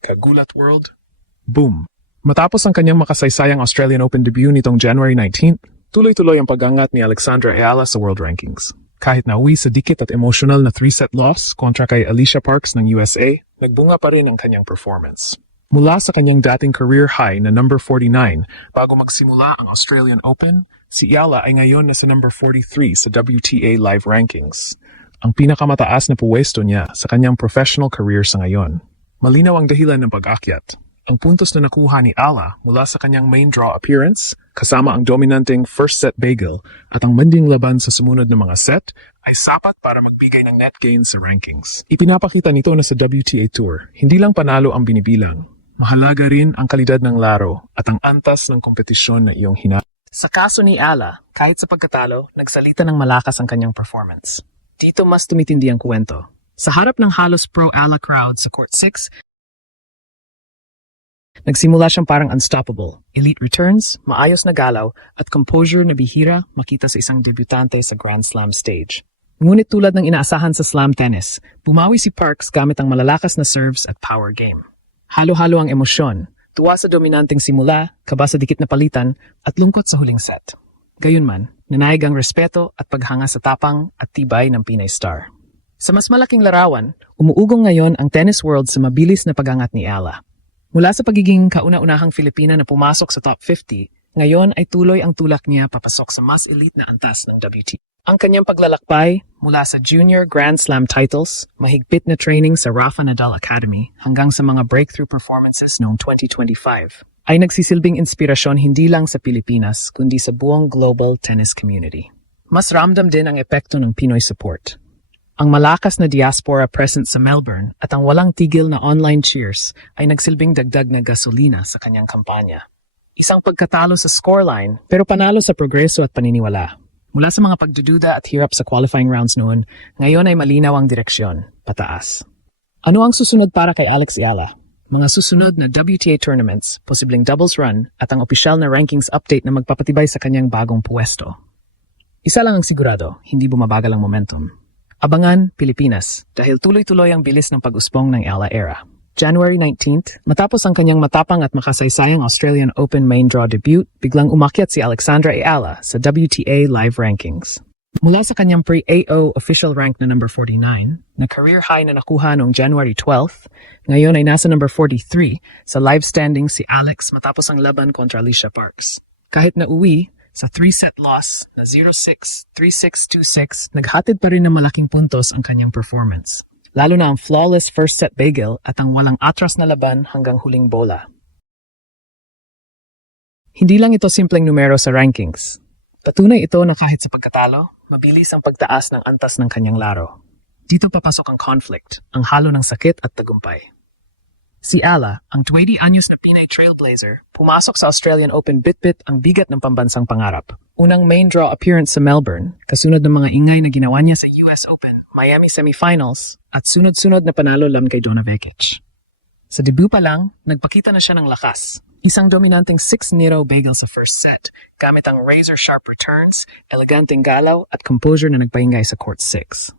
Kagulat World. Boom! Matapos ang kanyang makasaysayang Australian Open debut nitong January 19, tuloy-tuloy ang pag-angat ni Alexandra Ayala sa world rankings. Kahit nauwi sa dikit at emotional na 3-set loss kontra kay Alicia Parks ng USA, nagbunga pa rin ang kanyang performance. Mula sa kanyang dating career high na number 49 bago magsimula ang Australian Open, si Ayala ay ngayon na sa number 43 sa WTA live rankings. Ang pinakamataas na puwesto niya sa kanyang professional career sa ngayon. Malinaw ang dahilan ng pag-akyat. Ang puntos na nakuha ni Ayala mula sa kanyang main draw appearance, kasama ang dominanting first set bagel at ang manding laban sa sumunod na mga set, ay sapat para magbigay ng net gains sa rankings. Ipinapakita nito na sa WTA Tour, hindi lang panalo ang binibilang. Mahalaga rin ang kalidad ng laro at ang antas ng kompetisyon na iyong hina. Sa kaso ni Ayala, kahit sa pagkatalo, nagsalita ng malakas ang kanyang performance. Dito mas tumitindi ang kwento. Sa harap ng halos pro-Ayala crowd sa Court 6, nagsimula siyang parang unstoppable. Elite returns, maayos na galaw, at composure na bihira makita sa isang debutante sa Grand Slam stage. Ngunit tulad ng inaasahan sa slam tennis, bumawi si Parks gamit ang malalakas na serves at power game. Halo-halo ang emosyon, tuwa sa dominanteng simula, kaba sa dikit na palitan, at lungkot sa huling set. Gayunman, nanayag ang respeto at paghanga sa tapang at tibay ng Pinay star. Sa mas malaking larawan, umuugong ngayon ang tennis world sa mabilis na pagangat ni Ayala. Mula sa pagiging kauna-unahang Filipina na pumasok sa top 50, ngayon ay tuloy ang tulak niya papasok sa mas elite na antas ng WTA. Ang kanyang paglalakbay mula sa junior Grand Slam titles, mahigpit na training sa Rafa Nadal Academy hanggang sa mga breakthrough performances noong 2025 ay nagsisilbing inspirasyon hindi lang sa Pilipinas kundi sa buong global tennis community. Mas ramdam din ang epekto ng Pinoy support. Ang malakas na diaspora present sa Melbourne at ang walang tigil na online cheers ay nagsilbing dagdag na gasolina sa kanyang kampanya. Isang pagkatalo sa scoreline pero panalo sa progreso at paniniwala. Mula sa mga pagdududa at hirap sa qualifying rounds noon, ngayon ay malinaw ang direksyon, pataas. Ano ang susunod para kay Alex Ayala? Mga susunod na WTA tournaments, posibleng doubles run at ang opisyal na rankings update na magpapatibay sa kanyang bagong puwesto. Isa lang ang sigurado, hindi bumabagal ang momentum. Abangan, Pilipinas, dahil tuloy-tuloy ang bilis ng pag-usbong ng Ayala era. January 19th, matapos ang kanyang matapang at makasaysayang Australian Open main draw debut, biglang umakyat si Alexandra Ayala sa WTA live rankings. Mula sa kanyang pre-AO official rank na number 49, na career high na nakuha noong January 12th, ngayon ay nasa number 43 sa live standing si Alex matapos ang laban kontra Alicia Parks. Kahit na uwi, sa 3-set loss na 0-6, 3-6, 2-6, naghatid pa rin ng malaking puntos ang kanyang performance. Lalo na ang flawless first set bagel at ang walang atras na laban hanggang huling bola. Hindi lang ito simpleng numero sa rankings. Patunay ito na kahit sa pagkatalo, mabilis ang pagtaas ng antas ng kanyang laro. Dito papasok ang conflict, ang halo ng sakit at tagumpay. Si Ayala, ang 20 anyos na Pinay trailblazer, pumasok sa Australian Open bit-bit ang bigat ng pambansang pangarap. Unang main draw appearance sa Melbourne, kasunod ng mga ingay na ginawa niya sa US Open, Miami semifinals, at sunod-sunod na panalo lam kay Donna Vekic. Sa debut pa lang, nagpakita na siya ng lakas. Isang dominanteng 6-0 bagel sa first set, gamit ang razor-sharp returns, eleganteng galaw at composure na nagpaingay sa Court 6.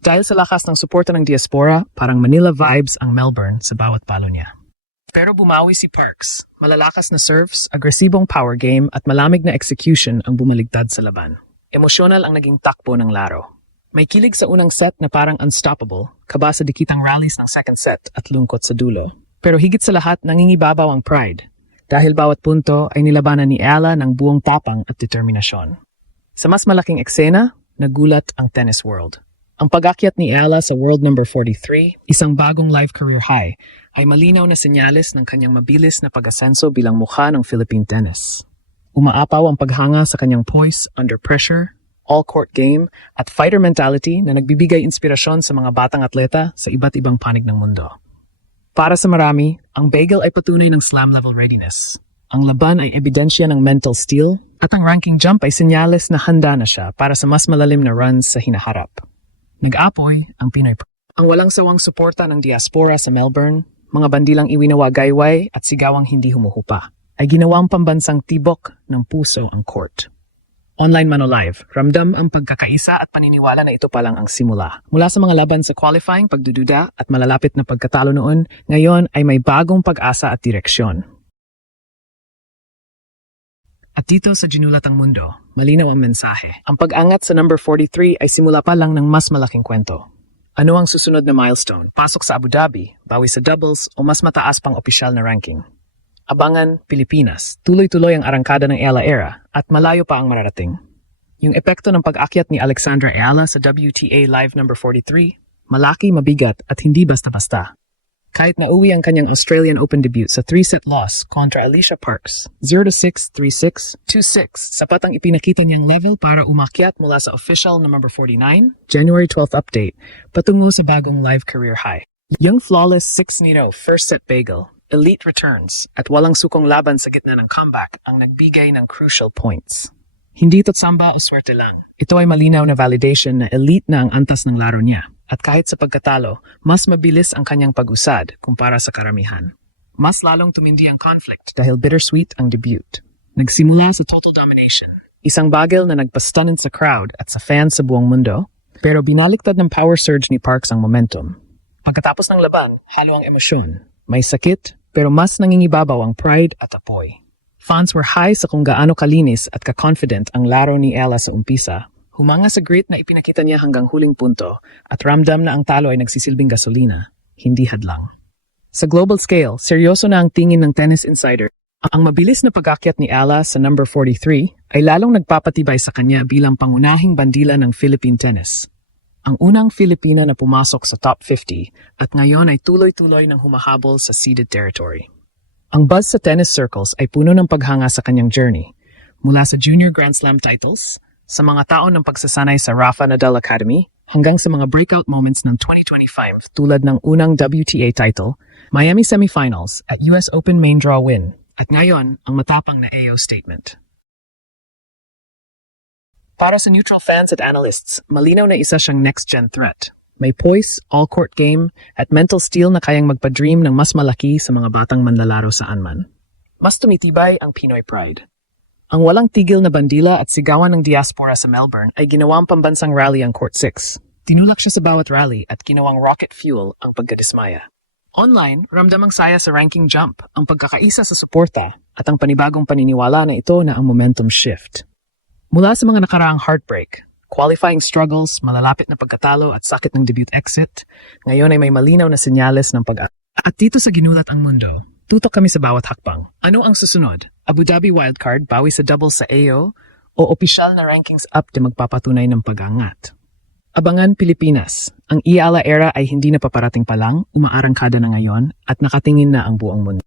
Dahil sa lakas ng suporta ng diaspora, parang Manila vibes ang Melbourne sa bawat palo niya. Pero bumawi si Parks. Malalakas na serves, agresibong power game at malamig na execution ang bumaligtad sa laban. Emosyonal ang naging takbo ng laro. May kilig sa unang set na parang unstoppable, kaba sa dikitang rallies ng second set at lungkot sa dulo. Pero higit sa lahat, nangingibabaw ang pride. Dahil bawat punto ay nilabanan ni Ayala ng buong tapang at determinasyon. Sa mas malaking eksena, nagulat ang tennis world. Ang pag-akyat ni Ayala sa world number 43, isang bagong life career high, ay malinaw na senyales ng kanyang mabilis na pag-asenso bilang mukha ng Philippine tennis. Umaapaw ang paghanga sa kanyang poise under pressure, all-court game, at fighter mentality na nagbibigay inspirasyon sa mga batang atleta sa iba't ibang panig ng mundo. Para sa marami, ang bagel ay patunay ng slam-level readiness. Ang laban ay ebidensya ng mental steel, at ang ranking jump ay senyales na handa na siya para sa mas malalim na runs sa hinaharap. Nag-apoy ang Pinoy. Ang walang sawang suporta ng diaspora sa Melbourne, mga bandilang iwinawa gayway at sigawang hindi humuhupa, ay ginawang pambansang tibok ng puso ang court. Online Manolive, ramdam ang pagkakaisa at paniniwala na ito pa lang ang simula. Mula sa mga laban sa qualifying, pagdududa at malalapit na pagkatalo noon, ngayon ay may bagong pag-asa at direksyon. At dito sa Ginulatang Mundo, malinaw ang mensahe. Ang pag-angat sa number 43 ay simula pa lang ng mas malaking kwento. Ano ang susunod na milestone? Pasok sa Abu Dhabi, bawi sa doubles o mas mataas pang opisyal na ranking? Abangan, Pilipinas. Tuloy-tuloy ang arangkada ng Ayala era at malayo pa ang mararating. Yung epekto ng pag-akyat ni Alexandra Ayala sa WTA Live number 43, malaki, mabigat at hindi basta-basta. Kahit nauwi ang kanyang Australian Open debut sa 3-set loss kontra Alicia Parks, 0-6, 3-6, 2-6, sapat ang ipinakita niyang level para umakyat mula sa official na number 49, January 12th update, patungo sa bagong live career high. Yung flawless 6-0 first set bagel, elite returns, at walang sukong laban sa gitna ng comeback ang nagbigay ng crucial points. Hindi ito't samba o swerte lang. Ito ay malinaw na validation na elite na ang antas ng laro niya. At kahit sa pagkatalo, mas mabilis ang kanyang pag-usad kumpara sa karamihan. Mas lalong tumindi ang conflict dahil bittersweet ang debut. Nagsimula sa total domination, isang bagel na nagpastanin sa crowd at sa fans sa buong mundo, pero binaliktad ng power surge ni Parks ang momentum. Pagkatapos ng laban, halo ang emosyon. May sakit, pero mas nangingibabaw ang pride at apoy. Fans were high sa kung gaano kalinis at ka-confident ang laro ni Ella sa umpisa. Humanga sa grit na ipinakita niya hanggang huling punto at ramdam na ang talo ay nagsisilbing gasolina, hindi hadlang. Sa global scale, seryoso na ang tingin ng Tennis Insider. Ang mabilis na pag-akyat ni Ella sa number 43 ay lalong nagpapatibay sa kanya bilang pangunahing bandila ng Philippine tennis. Ang unang Filipina na pumasok sa top 50 at ngayon ay tuloy-tuloy ng humahabol sa seeded territory. Ang buzz sa tennis circles ay puno ng paghanga sa kanyang journey, mula sa junior Grand Slam titles, sa mga taon ng pagsasanay sa Rafa Nadal Academy, hanggang sa mga breakout moments ng 2025 tulad ng unang WTA title, Miami semifinals at US Open main draw win, at ngayon ang matapang na AO statement. Para sa neutral fans at analysts, malinaw na isa siyang next-gen threat. May poise, all-court game, at mental steel na kayang magpa-dream ng mas malaki sa mga batang manlalaro saan man. Mas tumitibay ang Pinoy pride. Ang walang tigil na bandila at sigawan ng diaspora sa Melbourne ay ginawang pambansang rally ang Court 6. Tinulak siya sa bawat rally at ginawang rocket fuel ang pagkadismaya. Online, ramdam ang saya sa ranking jump, ang pagkakaisa sa suporta, at ang panibagong paniniwala na ito na ang momentum shift. Mula sa mga nakaraang heartbreak, qualifying struggles, malalapit na pagkatalo at sakit ng debut exit, ngayon ay may malinaw na senyales ng At dito sa Ginulat ang Mundo, tutok kami sa bawat hakbang. Ano ang susunod? Abu Dhabi wildcard, bawi sa double sa AO, o opisyal na rankings up na magpapatunay ng pag-angat? Abangan, Pilipinas. Ang Ayala era ay hindi na paparating pa lang, umaarangkada na ngayon, at nakatingin na ang buong mundo.